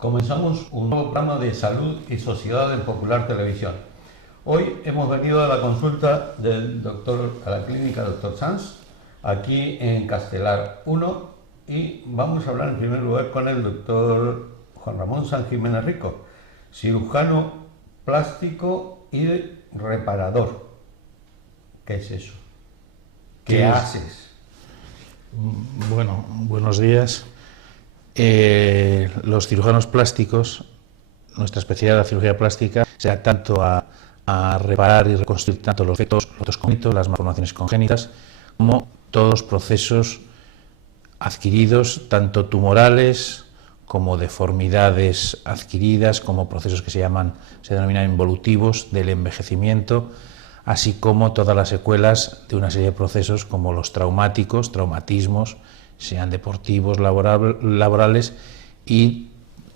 Comenzamos un nuevo programa de salud y sociedad en Popular Televisión. Hoy hemos venido a la consulta a la clínica Dr. Sanz, aquí en Castelar 1, y vamos a hablar en primer lugar con el doctor Juan Ramón San Jiménez Rico, cirujano plástico y reparador. ¿Qué es eso? ¿Qué haces? Bueno, buenos días. Los cirujanos plásticos, nuestra especialidad, la cirugía plástica, se da tanto a reparar y reconstruir tanto los defectos congénitos, las malformaciones congénitas, como todos los procesos adquiridos, tanto tumorales como deformidades adquiridas, como procesos que se denominan involutivos del envejecimiento, así como todas las secuelas de una serie de procesos como los traumáticos, traumatismos, sean deportivos, laborales y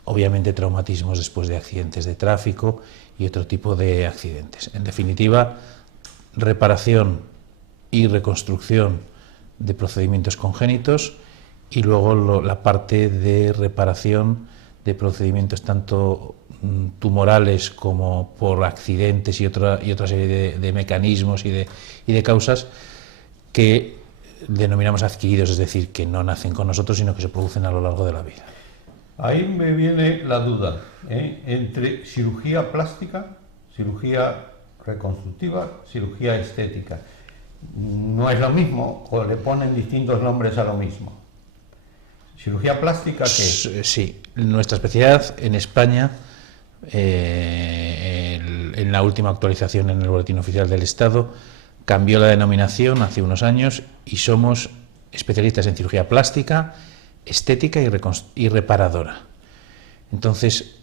obviamente traumatismos después de accidentes de tráfico y otro tipo de accidentes. En definitiva, reparación y reconstrucción de procedimientos congénitos y luego la parte de reparación de procedimientos tanto tumorales como por accidentes y otra serie de mecanismos y de causas que denominamos adquiridos, es decir, que no nacen con nosotros, sino que se producen a lo largo de la vida. Ahí me viene la duda, entre cirugía plástica, cirugía reconstructiva, cirugía estética. ¿No es lo mismo o le ponen distintos nombres a lo mismo? ¿Cirugía plástica qué es? Sí, nuestra especialidad en España, en la última actualización en el Boletín Oficial del Estado, cambió la denominación hace unos años y somos especialistas en cirugía plástica, estética y reparadora. Entonces,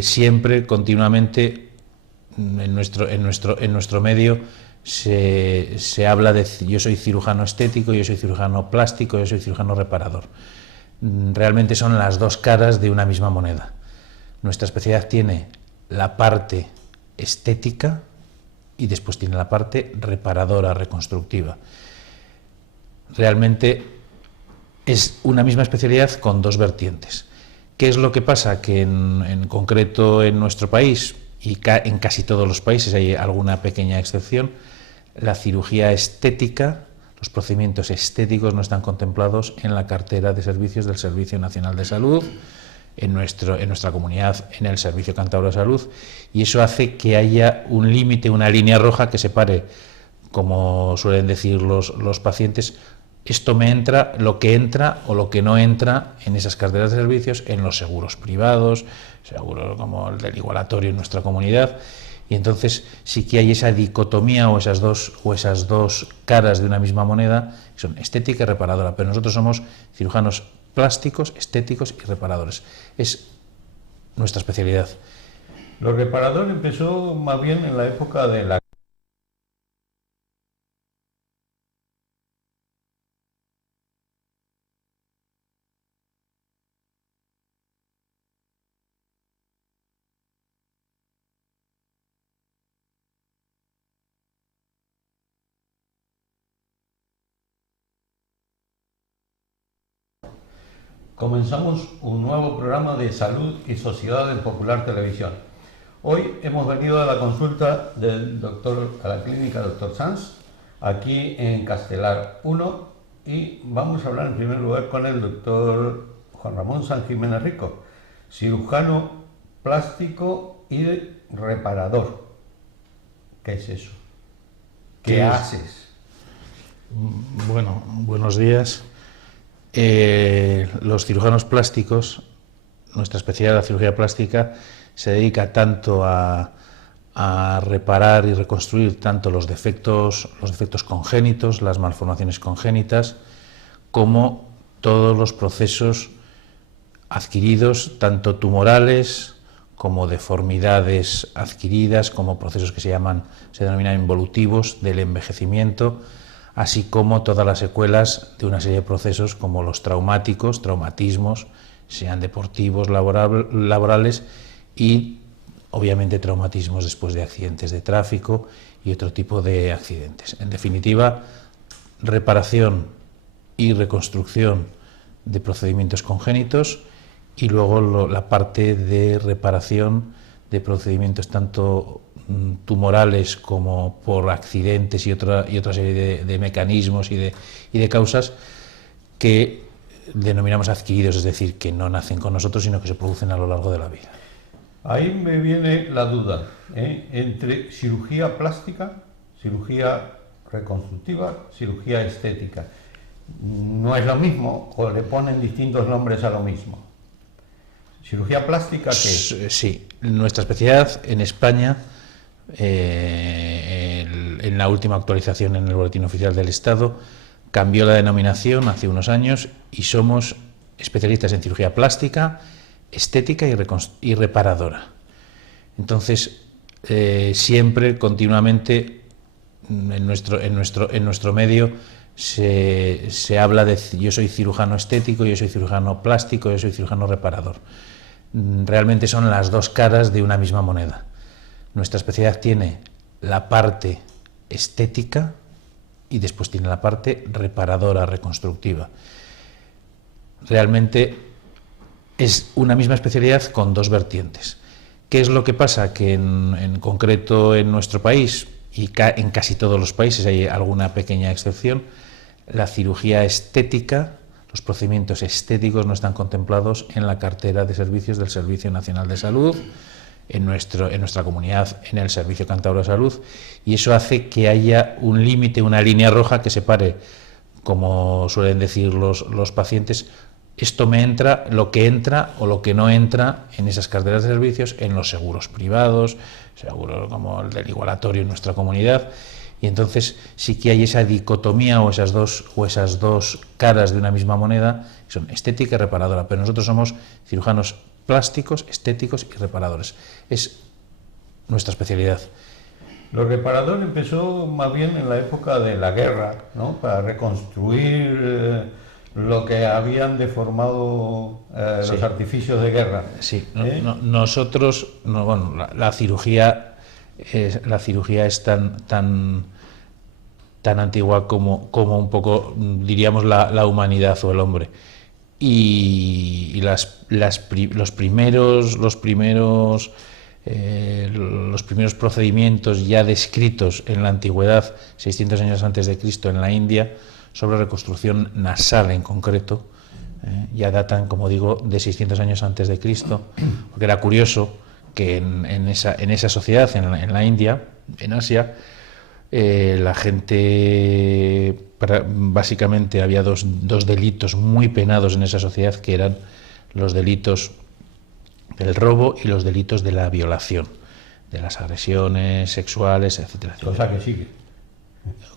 siempre, continuamente, en nuestro medio se habla de yo soy cirujano estético, yo soy cirujano plástico, yo soy cirujano reparador. Realmente son las dos caras de una misma moneda. Nuestra especialidad tiene la parte estética y después tiene la parte reparadora, reconstructiva. Realmente es una misma especialidad con dos vertientes. ¿Qué es lo que pasa? Que en concreto en nuestro país y en casi todos los países, hay alguna pequeña excepción, la cirugía estética, los procedimientos estéticos no están contemplados en la cartera de servicios del Servicio Nacional de Salud, en nuestra comunidad, en el Servicio Cántabro de Salud, y eso hace que haya un límite, una línea roja que separe, como suelen decir los pacientes, esto me entra, lo que entra o lo que no entra en esas carteras de servicios, en los seguros privados, seguros como el del igualatorio en nuestra comunidad, y entonces sí que hay esa dicotomía o esas dos caras de una misma moneda, que son estética y reparadora, pero nosotros somos cirujanos plásticos, estéticos y reparadores. Es nuestra especialidad. Lo reparador empezó más bien en la época de la... Comenzamos un nuevo programa de salud y sociedad en Popular Televisión. Hoy hemos venido a la consulta a la clínica Dr. Sanz, aquí en Castelar 1, y vamos a hablar en primer lugar con el doctor Juan Ramón San Jiménez Rico, cirujano plástico y reparador. ¿Qué es eso? ¿Qué haces? Bueno, buenos días. Los cirujanos plásticos, nuestra especialidad, la cirugía plástica, se dedica tanto a reparar y reconstruir tanto los defectos congénitos, las malformaciones congénitas, como todos los procesos adquiridos, tanto tumorales como deformidades adquiridas, como procesos que se denominan involutivos del envejecimiento, así como todas las secuelas de una serie de procesos como los traumáticos, traumatismos, sean deportivos, laborales y obviamente traumatismos después de accidentes de tráfico y otro tipo de accidentes. En definitiva, reparación y reconstrucción de procedimientos congénitos y luego la parte de reparación de procedimientos tanto tumorales como por accidentes y otra serie de mecanismos y de causas que denominamos adquiridos, es decir, que no nacen con nosotros, sino que se producen a lo largo de la vida. Ahí me viene la duda, entre cirugía plástica, cirugía reconstructiva, cirugía estética. ¿No es lo mismo o le ponen distintos nombres a lo mismo? ¿Cirugía plástica qué es? Sí, nuestra especialidad en España, en la última actualización en el Boletín Oficial del Estado, cambió la denominación hace unos años y somos especialistas en cirugía plástica, estética y reparadora. Entonces, siempre, continuamente, en nuestro medio se habla de yo soy cirujano estético, yo soy cirujano plástico, yo soy cirujano reparador. Realmente son las dos caras de una misma moneda. Nuestra especialidad tiene la parte estética y después tiene la parte reparadora, reconstructiva. Realmente es una misma especialidad con dos vertientes. ¿Qué es lo que pasa? Que en concreto en nuestro país y en casi todos los países, hay alguna pequeña excepción, la cirugía estética, los procedimientos estéticos no están contemplados en la cartera de servicios del Servicio Nacional de Salud, en nuestra comunidad, en el Servicio Cántabro de Salud, y eso hace que haya un límite, una línea roja que separe, como suelen decir los pacientes, esto me entra, lo que entra o lo que no entra en esas carteras de servicios, en los seguros privados, seguros como el del igualatorio en nuestra comunidad, y entonces sí que hay esa dicotomía o esas dos caras de una misma moneda, que son estética y reparadora, pero nosotros somos cirujanos plásticos, estéticos y reparadores. Es nuestra especialidad. Lo reparador empezó más bien en la época de la guerra, ¿no? Para reconstruir lo que habían deformado los artificios de guerra. Sí, nosotros, la cirugía es tan antigua como un poco, diríamos, la humanidad o el hombre. Y los primeros procedimientos ya descritos en la antigüedad, 600 años antes de Cristo, en la India, sobre reconstrucción nasal en concreto, ya datan, como digo, de 600 años antes de Cristo, porque era curioso que en esa sociedad, en la India, en Asia, la gente, básicamente había dos delitos muy penados en esa sociedad, que eran los delitos del robo y los delitos de la violación, de las agresiones sexuales, etcétera, etcétera.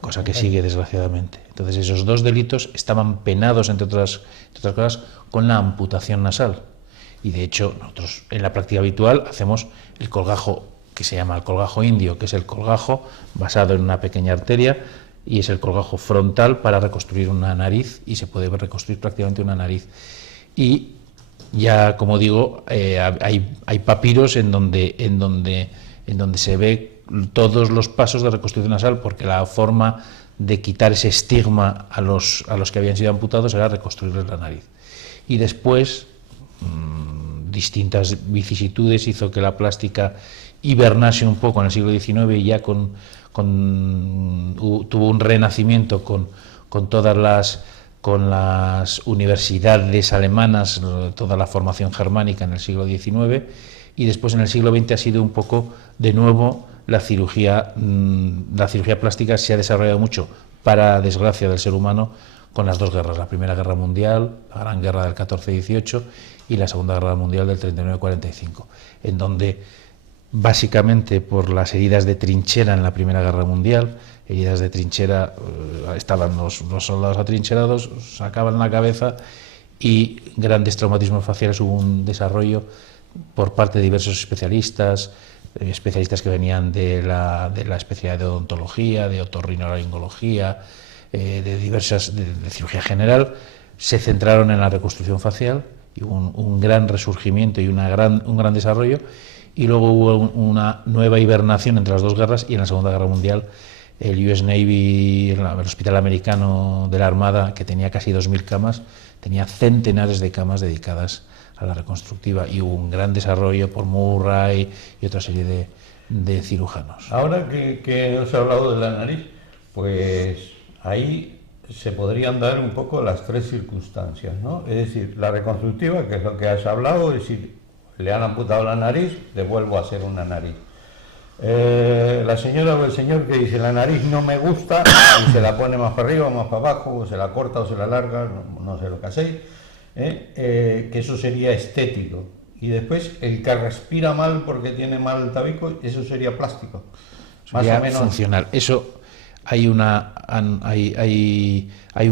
Cosa que sigue, desgraciadamente. Entonces, esos dos delitos estaban penados, entre otras cosas, con la amputación nasal. Y de hecho, nosotros en la práctica habitual hacemos el colgajo, que se llama el colgajo indio, que es el colgajo basado en una pequeña arteria, y es el colgajo frontal para reconstruir una nariz, y se puede reconstruir prácticamente una nariz. Y ya, como digo, hay papiros en donde se ve todos los pasos de reconstrucción nasal, porque la forma de quitar ese estigma a los que habían sido amputados era reconstruirles la nariz. Y después, distintas vicisitudes hizo que la plástica hibernase un poco en el siglo XIX y ya tuvo un renacimiento con las universidades alemanas, toda la formación germánica en el siglo XIX, y después en el siglo XX ha sido un poco, de nuevo, la cirugía plástica se ha desarrollado mucho, para desgracia del ser humano, con las dos guerras, la Primera Guerra Mundial, la Gran Guerra del 14-18 y la Segunda Guerra Mundial del 39-45, en donde básicamente por las heridas de trinchera en la Primera Guerra Mundial, heridas de trinchera, estaban los soldados atrincherados, sacaban la cabeza y grandes traumatismos faciales. Hubo un desarrollo por parte de diversos especialistas que venían de la especialidad de odontología, de otorrinolaringología, de cirugía general, se centraron en la reconstrucción facial y hubo un gran resurgimiento y un gran desarrollo, y luego hubo una nueva hibernación entre las dos guerras, y en la Segunda Guerra Mundial el US Navy, el Hospital Americano de la Armada, que tenía casi 2.000 camas, tenía centenares de camas dedicadas a la reconstructiva, y hubo un gran desarrollo por Murray y otra serie de cirujanos. Ahora que os he hablado de la nariz, pues ahí se podrían dar un poco las tres circunstancias, ¿no? Es decir, la reconstructiva, que es lo que has hablado, es decir, le han amputado la nariz, devuelvo a hacer una nariz. La señora o el señor que dice la nariz no me gusta y se la pone más para arriba, más para abajo, o se la corta o se la larga, no sé lo que hacéis, que eso sería estético. Y después el que respira mal porque tiene mal el tabico, eso sería plástico. Sería más o menos funcional. Eso hay un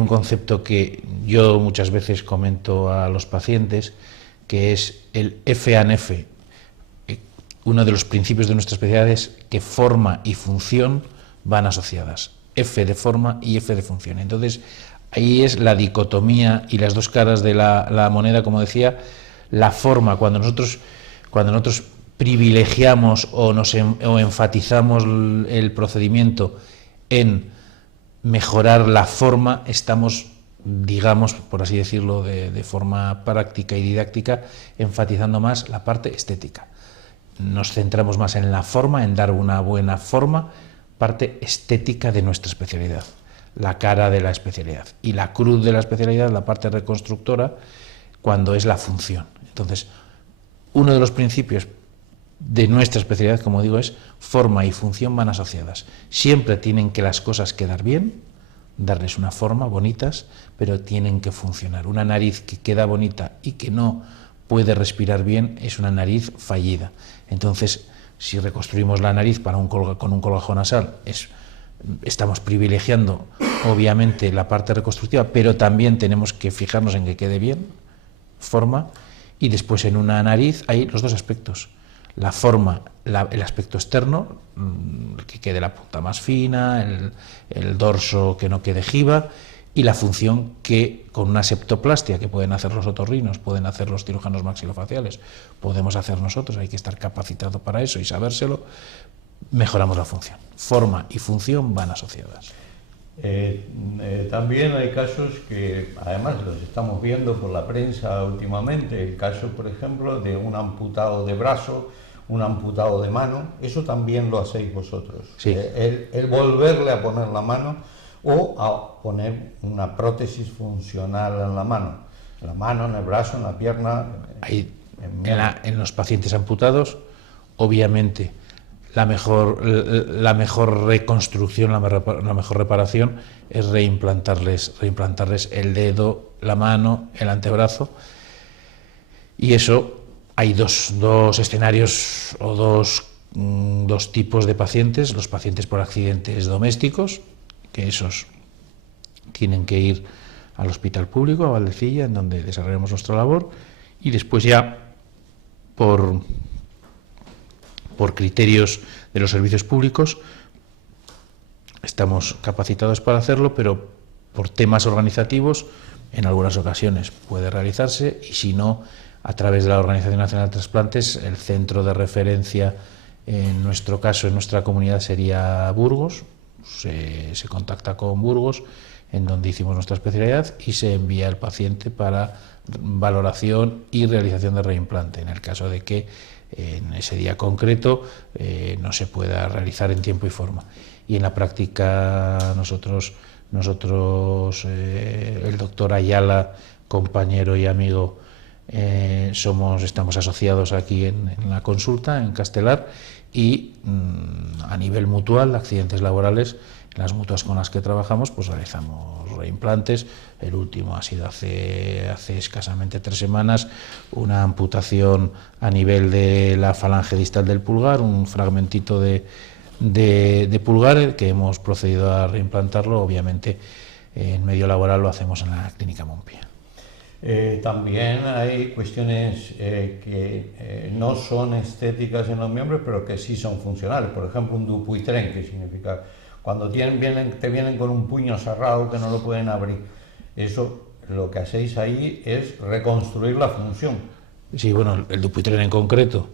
concepto que yo muchas veces comento a los pacientes, que es el F&F. Uno de los principios de nuestra especialidad es que forma y función van asociadas. F de forma y F de función. Entonces, ahí es la dicotomía y las dos caras de la moneda, como decía. La forma, cuando nosotros privilegiamos o enfatizamos el procedimiento en mejorar la forma, estamos, digamos, por así decirlo, de forma práctica y didáctica, enfatizando más la parte estética. Nos centramos más en la forma, en dar una buena forma, parte estética de nuestra especialidad, la cara de la especialidad. Y la cruz de la especialidad, la parte reconstructora, cuando es la función. Entonces, uno de los principios de nuestra especialidad, como digo, es forma y función van asociadas. Siempre tienen que las cosas quedar bien, darles una forma, bonitas, pero tienen que funcionar. Una nariz que queda bonita y que no puede respirar bien es una nariz fallida. Entonces, si reconstruimos la nariz con un colgajo nasal, estamos privilegiando, obviamente, la parte reconstructiva, pero también tenemos que fijarnos en que quede bien, forma, y después en una nariz hay los dos aspectos. La forma, el aspecto externo, que quede la punta más fina, el dorso que no quede jiba, y la función que con una septoplastia que pueden hacer los otorrinos, pueden hacer los cirujanos maxilofaciales, podemos hacer nosotros, hay que estar capacitado para eso y sabérselo, mejoramos la función. Forma y función van asociadas. También hay casos que además los estamos viendo por la prensa últimamente, el caso por ejemplo de un amputado de brazo, un amputado de mano, eso también lo hacéis vosotros. Sí. El volverle a poner la mano o a poner una prótesis funcional en la mano, en el brazo, en la pierna. En los pacientes amputados, obviamente, la mejor reconstrucción, la mejor reparación es reimplantarles el dedo, la mano, el antebrazo, y eso hay dos escenarios o dos tipos de pacientes: los pacientes por accidentes domésticos, que esos tienen que ir al hospital público, a Valdecilla, en donde desarrollamos nuestra labor, y después ya por criterios de los servicios públicos estamos capacitados para hacerlo, pero por temas organizativos en algunas ocasiones puede realizarse, y si no, a través de la Organización Nacional de Trasplantes, el centro de referencia en nuestro caso, en nuestra comunidad, sería Burgos. Se contacta con Burgos, en donde hicimos nuestra especialidad, y se envía el paciente para valoración y realización de reimplante, en el caso de que en ese día concreto no se pueda realizar en tiempo y forma. Y en la práctica nosotros el doctor Ayala, compañero y amigo, estamos asociados aquí en la consulta, en Castelar, y a nivel mutual, accidentes laborales, en las mutuas con las que trabajamos, pues realizamos reimplantes. El último ha sido hace escasamente 3 semanas, una amputación a nivel de la falange distal del pulgar, un fragmentito de pulgar que hemos procedido a reimplantarlo. Obviamente en medio laboral lo hacemos en la Clínica Montpia. También hay cuestiones que no son estéticas en los miembros, pero que sí son funcionales. Por ejemplo, un Dupuytren, que significa cuando te vienen con un puño cerrado que no lo pueden abrir. Eso, lo que hacéis ahí es reconstruir la función. Sí, bueno, el Dupuytren en concreto,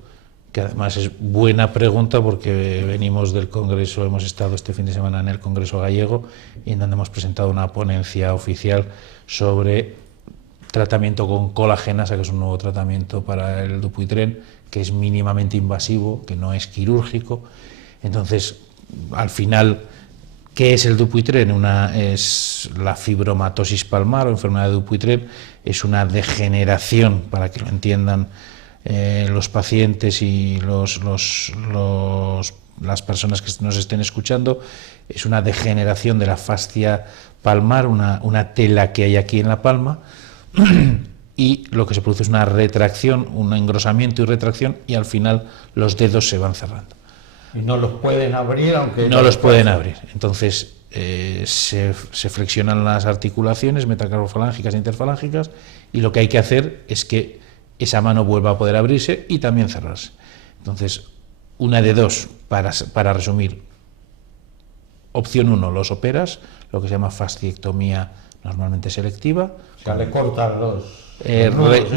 que además es buena pregunta porque venimos del Congreso, hemos estado este fin de semana en el Congreso Gallego, y en donde hemos presentado una ponencia oficial sobre tratamiento con colagenasa, que es un nuevo tratamiento para el Dupuytren, que es mínimamente invasivo, que no es quirúrgico. Entonces, al final, ¿qué es el Dupuytren? Es la fibromatosis palmar o enfermedad de Dupuytren, es una degeneración, para que lo entiendan los pacientes y las personas que nos estén escuchando, es una degeneración de la fascia palmar, una tela que hay aquí en la palma, y lo que se produce es una retracción, un engrosamiento y retracción, y al final los dedos se van cerrando. Y no los pueden abrir, aunque... No los pueden abrir. Entonces se flexionan las articulaciones metacarpofalángicas e interfalángicas, y lo que hay que hacer es que esa mano vuelva a poder abrirse y también cerrarse. Entonces, una de dos, para resumir. Opción 1, los operas, lo que se llama fasciectomía normalmente selectiva. O sea, le cortan los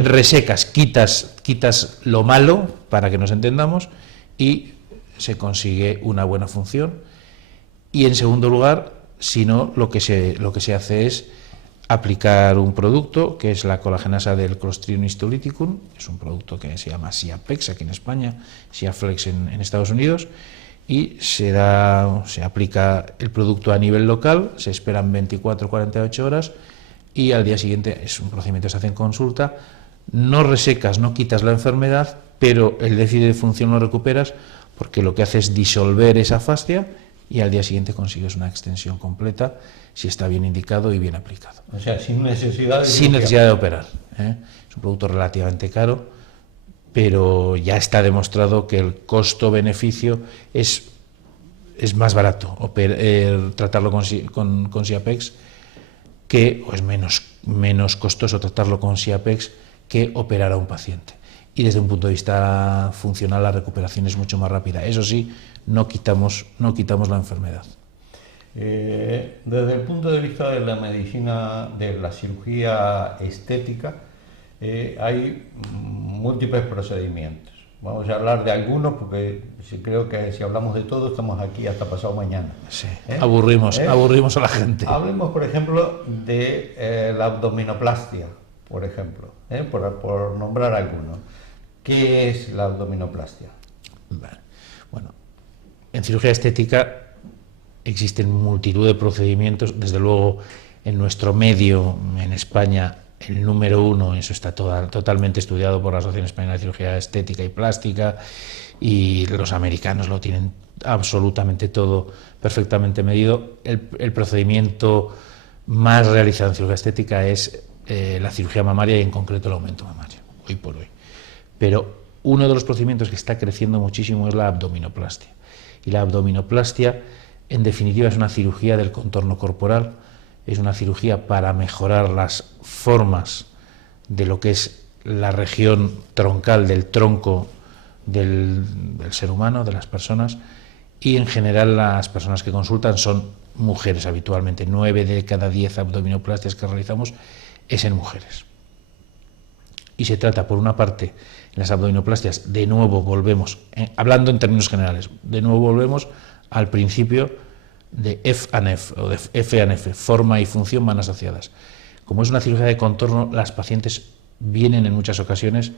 resecas, quitas lo malo, para que nos entendamos, y se consigue una buena función. Y en segundo lugar, si no, lo que se hace es aplicar un producto que es la colagenasa del Clostridium histolyticum, es un producto que se llama Siapex aquí en España, Siaflex en Estados Unidos, y se aplica el producto a nivel local, se esperan 24-48 horas, y al día siguiente es un procedimiento que se hace en consulta. No resecas, no quitas la enfermedad, pero el déficit de función lo recuperas, porque lo que hace es disolver esa fascia, y al día siguiente consigues una extensión completa, si está bien indicado y bien aplicado. O sea, sin necesidad de operar. Es un producto relativamente caro, pero ya está demostrado que el costo-beneficio es más barato tratarlo con Siapex, o es menos costoso tratarlo con Siapex que operar a un paciente. Y desde un punto de vista funcional la recuperación es mucho más rápida. Eso sí, no quitamos la enfermedad. Desde el punto de vista de la medicina, de la cirugía estética, hay múltiples procedimientos. Vamos a hablar de algunos porque creo que si hablamos de todo estamos aquí hasta pasado mañana. Sí, aburrimos a la gente. Hablemos, por ejemplo, de la abdominoplastia, por ejemplo, por nombrar algunos. ¿Qué es la abdominoplastia? Bueno, en cirugía estética existen multitud de procedimientos. Desde luego, en nuestro medio, en España, el número 1, eso está totalmente estudiado por la Asociación Española de Cirugía Estética y Plástica, y los americanos lo tienen absolutamente todo perfectamente medido. El procedimiento más realizado en cirugía estética es la cirugía mamaria, y en concreto el aumento mamario, hoy por hoy. Pero uno de los procedimientos que está creciendo muchísimo es la abdominoplastia. Y la abdominoplastia, en definitiva, es una cirugía del contorno corporal, es una cirugía para mejorar las formas de lo que es la región troncal del tronco del ser humano, de las personas, y en general las personas que consultan son mujeres habitualmente. 9 de cada 10 abdominoplastias que realizamos es en mujeres. Y se trata, por una parte, en las abdominoplastias, de nuevo volvemos, hablando en términos generales, de nuevo volvemos al principio de F&F, o de F&F, forma y función van asociadas. Como es una cirugía de contorno, las pacientes vienen en muchas ocasiones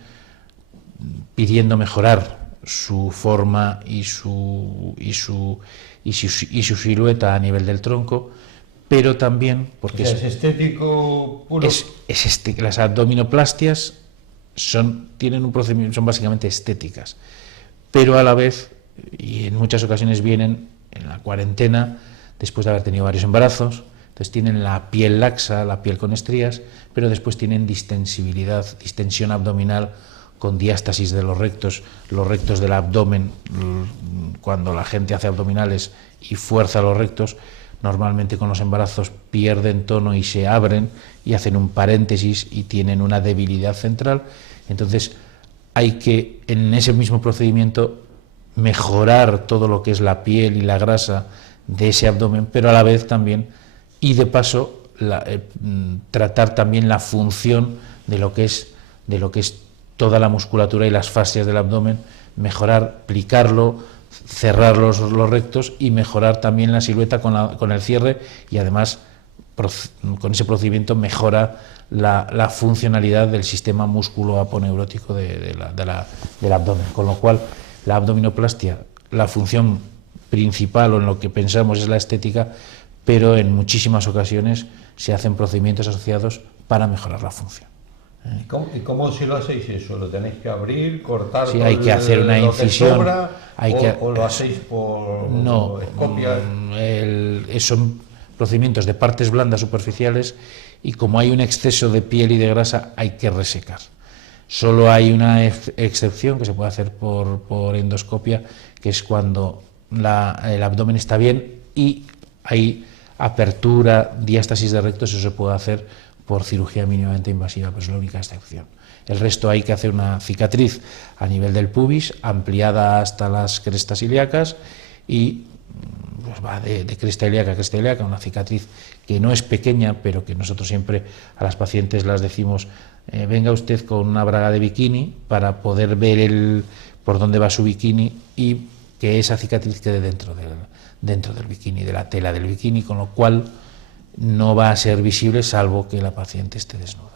pidiendo mejorar su forma y su silueta a nivel del tronco, pero también porque es estético puro. Las abdominoplastias tienen un procedimiento, son básicamente estéticas, pero a la vez, y en muchas ocasiones vienen en la cuarentena, después de haber tenido varios embarazos, entonces tienen la piel laxa, la piel con estrías, pero después tienen distensión abdominal con diástasis de los rectos del abdomen. Cuando la gente hace abdominales y fuerza los rectos, normalmente con los embarazos pierden tono y se abren y hacen un paréntesis y tienen una debilidad central. Entonces hay que, en ese mismo procedimiento, mejorar todo lo que es la piel y la grasa de ese abdomen, pero a la vez también, y de paso, tratar también la función de lo que es toda la musculatura y las fascias del abdomen, mejorar, plicarlo, cerrar los rectos y mejorar también la silueta con el cierre, y además con ese procedimiento mejora la funcionalidad del sistema músculo-aponeurótico del abdomen, con lo cual la abdominoplastia, la función principal o en lo que pensamos es la estética, pero en muchísimas ocasiones se hacen procedimientos asociados para mejorar la función. ¿Y cómo si lo hacéis eso? ¿Lo tenéis que abrir, cortar? Sí, hay que hacer una incisión. Sobra, o lo hacéis por escopia. Son procedimientos de partes blandas superficiales y como hay un exceso de piel y de grasa hay que resecar. Solo hay una excepción que se puede hacer por endoscopia, que es cuando el abdomen está bien y hay apertura, diástasis de recto, eso se puede hacer por cirugía mínimamente invasiva, pero es la única excepción. El resto hay que hacer una cicatriz a nivel del pubis, ampliada hasta las crestas ilíacas y pues va de cresta ilíaca a cresta ilíaca, una cicatriz que no es pequeña, pero que nosotros siempre a las pacientes las decimos, venga usted con una braga de bikini para poder ver por dónde va su bikini y que esa cicatriz quede dentro del bikini, de la tela del bikini, con lo cual no va a ser visible salvo que la paciente esté desnuda.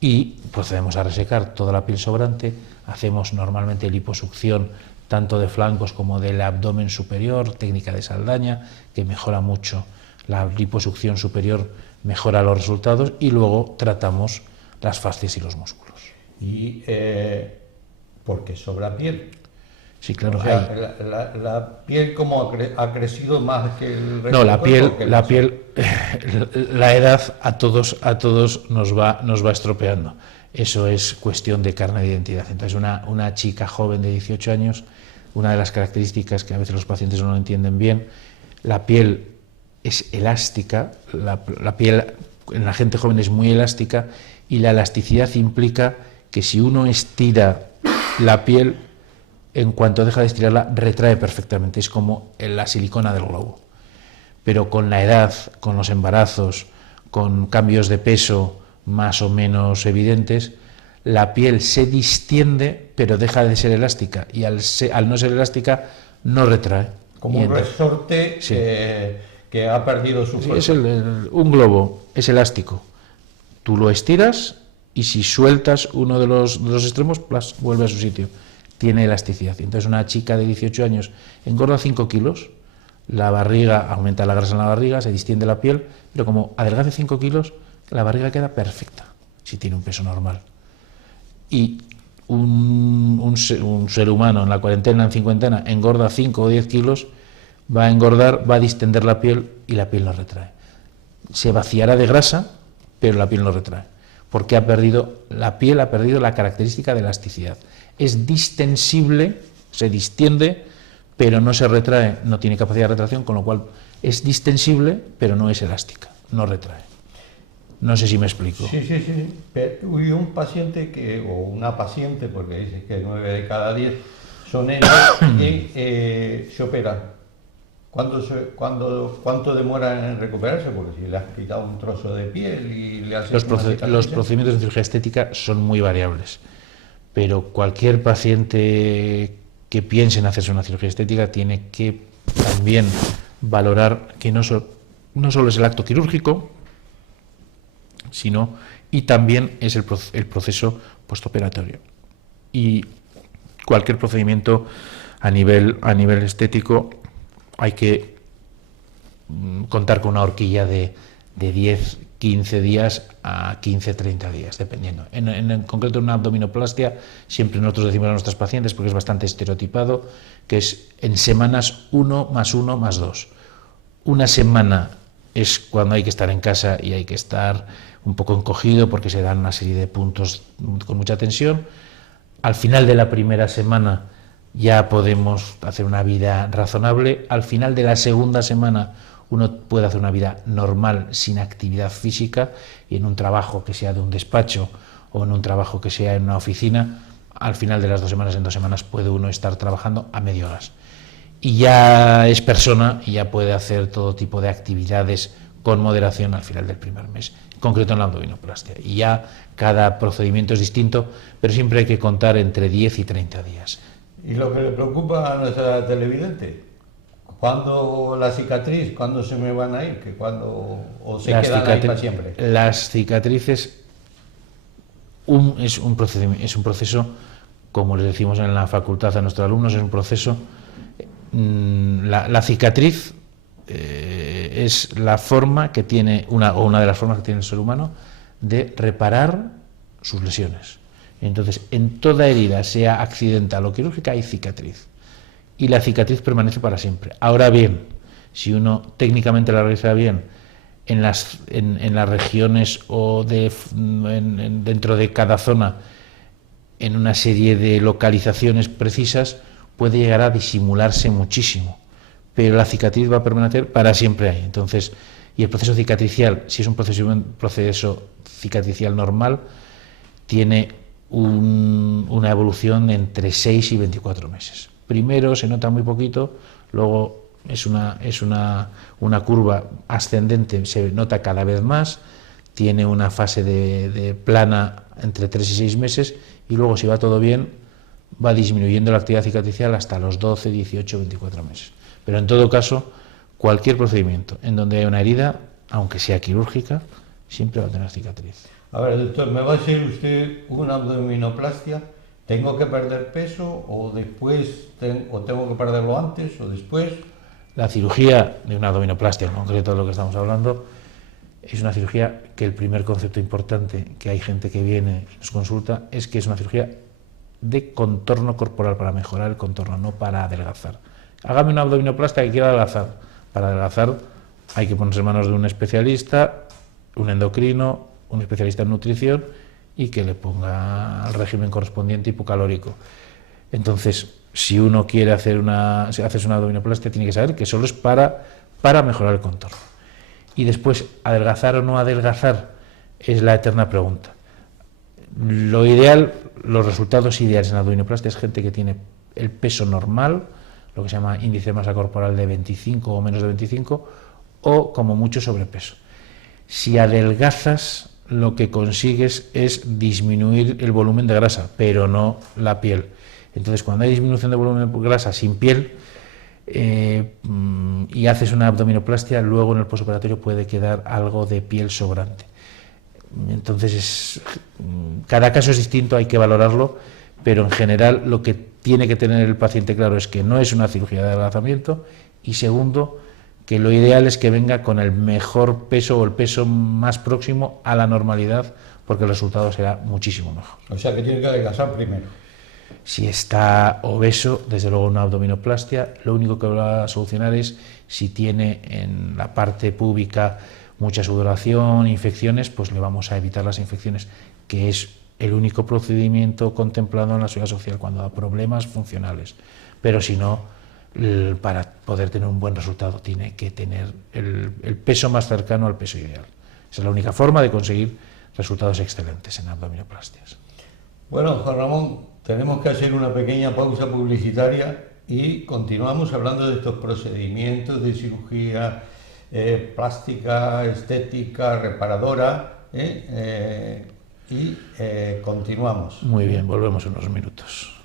Y procedemos a resecar toda la piel sobrante, hacemos normalmente liposucción tanto de flancos como del abdomen superior, técnica de Saldaña, que mejora mucho la liposucción superior, mejora los resultados y luego tratamos las fascias y los músculos. ¿Y por qué sobra piel? Sí, claro. O sea, la piel como ha crecido más que el resto. No, la edad a todos nos va estropeando. Eso es cuestión de carne de identidad. Entonces, una chica joven de 18 años, una de las características que a veces los pacientes no lo entienden bien, la piel es elástica, la piel en la gente joven es muy elástica y la elasticidad implica que si uno estira la piel, en cuanto deja de estirarla, retrae perfectamente, es como la silicona del globo. Pero con la edad, con los embarazos, con cambios de peso más o menos evidentes, la piel se distiende, pero deja de ser elástica, y al no ser elástica, no retrae. Como un resorte sí. que ha perdido su fuerza. Sí, un globo es elástico. Tú lo estiras y si sueltas uno de los extremos, vuelve a su sitio. Tiene elasticidad. Entonces una chica de 18 años engorda 5 kilos, la barriga, aumenta la grasa en la barriga, se distiende la piel, pero como adelgace 5 kilos, la barriga queda perfecta, si tiene un peso normal. Y un ser humano en la cuarentena, en cincuentena, engorda 5 o 10 kilos, va a engordar, va a distender la piel y la piel no retrae. Se vaciará de grasa, pero la piel no retrae, porque la piel ha perdido la característica de elasticidad. Es distensible, se distiende, pero no se retrae, no tiene capacidad de retracción, con lo cual es distensible, pero no es elástica, no retrae. No sé si me explico. Sí. Pero, y un paciente o una paciente, porque dice que 9 de cada 10 son ellos, que se operan. ¿Cuánto demora en recuperarse? Porque si le has quitado un trozo de piel y le has los procedimientos de cirugía estética son muy variables, pero cualquier paciente que piense en hacerse una cirugía estética tiene que también valorar que no solo es el acto quirúrgico, y también es el proceso postoperatorio. Y cualquier procedimiento a nivel estético hay que contar con una horquilla de 10, 15 días a 15, 30 días, dependiendo. En concreto, en una abdominoplastia, siempre nosotros decimos a nuestras pacientes, porque es bastante estereotipado, que es en semanas 1 más 1 más 2. Una semana es cuando hay que estar en casa y hay que estar un poco encogido porque se dan una serie de puntos con mucha tensión. Al final de la primera semana ya podemos hacer una vida razonable. Al final de la segunda semana uno puede hacer una vida normal sin actividad física, y en un trabajo que sea de un despacho o en un trabajo que sea en una oficina, al final de las 2 semanas, en 2 semanas puede uno estar trabajando a medio gas. Y ya es persona y ya puede hacer todo tipo de actividades con moderación al final del primer mes, en concreto en la abdominoplastia. Y ya cada procedimiento es distinto, pero siempre hay que contar entre 10 y 30 días. ¿Y lo que le preocupa a nuestra televidente? ¿Cuándo la cicatriz? ¿Cuándo se me van a ir? ¿Que cuándo, o se Las quedan ahí cicatri- para siempre? Las cicatrices es un proceso, como les decimos en la facultad a nuestros alumnos, es un proceso. La cicatriz es la forma que tiene, una de las formas que tiene el ser humano de reparar sus lesiones. Entonces, en toda herida, sea accidental o quirúrgica, hay cicatriz. Y la cicatriz permanece para siempre. Ahora bien, si uno técnicamente la realiza bien en las regiones o dentro de cada zona, en una serie de localizaciones precisas, puede llegar a disimularse muchísimo, pero la cicatriz va a permanecer para siempre ahí. Entonces, y el proceso cicatricial, si es un proceso cicatricial normal, tiene una evolución entre 6 y 24 meses. Primero se nota muy poquito, luego es una curva ascendente, se nota cada vez más, tiene una fase de plana entre 3 y 6 meses, y luego, si va todo bien, va disminuyendo la actividad cicatricial hasta los 12, 18, 24 meses. Pero en todo caso, cualquier procedimiento en donde haya una herida, aunque sea quirúrgica, siempre va a tener cicatriz. A ver, doctor, ¿me va a hacer usted una abdominoplastia? ¿Tengo que perder peso o después, o tengo que perderlo antes o después? La cirugía de una abdominoplastia, en concreto de lo que estamos hablando, es una cirugía que el primer concepto importante, que hay gente que viene y nos consulta, es que es una cirugía de contorno corporal, para mejorar el contorno, no para adelgazar. Hágame una abdominoplastia que quiera adelgazar. Para adelgazar hay que ponerse en manos de un especialista, un endocrino, un especialista en nutrición, y que le ponga el régimen correspondiente hipocalórico. Entonces, si uno quiere hacerse una abdominoplastia, tiene que saber que solo es para mejorar el contorno. Y después, adelgazar o no adelgazar es la eterna pregunta. Lo ideal, los resultados ideales en la abdominoplastia es gente que tiene el peso normal, lo que se llama índice de masa corporal de 25 o menos de 25, o como mucho sobrepeso. Si adelgazas, lo que consigues es disminuir el volumen de grasa, pero no la piel. Entonces, cuando hay disminución de volumen de grasa sin piel y haces una abdominoplastia, luego en el postoperatorio puede quedar algo de piel sobrante. Entonces, cada caso es distinto, hay que valorarlo, pero en general lo que tiene que tener el paciente claro es que no es una cirugía de adelgazamiento, y segundo, que lo ideal es que venga con el mejor peso o el peso más próximo a la normalidad, porque el resultado será muchísimo mejor. O sea que tiene que adelgazar primero. Si está obeso, desde luego una abdominoplastia, lo único que va a solucionar es si tiene en la parte púbica mucha sudoración, infecciones, pues le vamos a evitar las infecciones, que es el único procedimiento contemplado en la seguridad social cuando da problemas funcionales. Pero si no, para poder tener un buen resultado tiene que tener el peso más cercano al peso ideal. Esa es la única forma de conseguir resultados excelentes en abdominoplastias. Bueno, Juan Ramón, tenemos que hacer una pequeña pausa publicitaria y continuamos hablando de estos procedimientos de cirugía plástica, estética, reparadora, y continuamos. Muy bien, volvemos en unos minutos.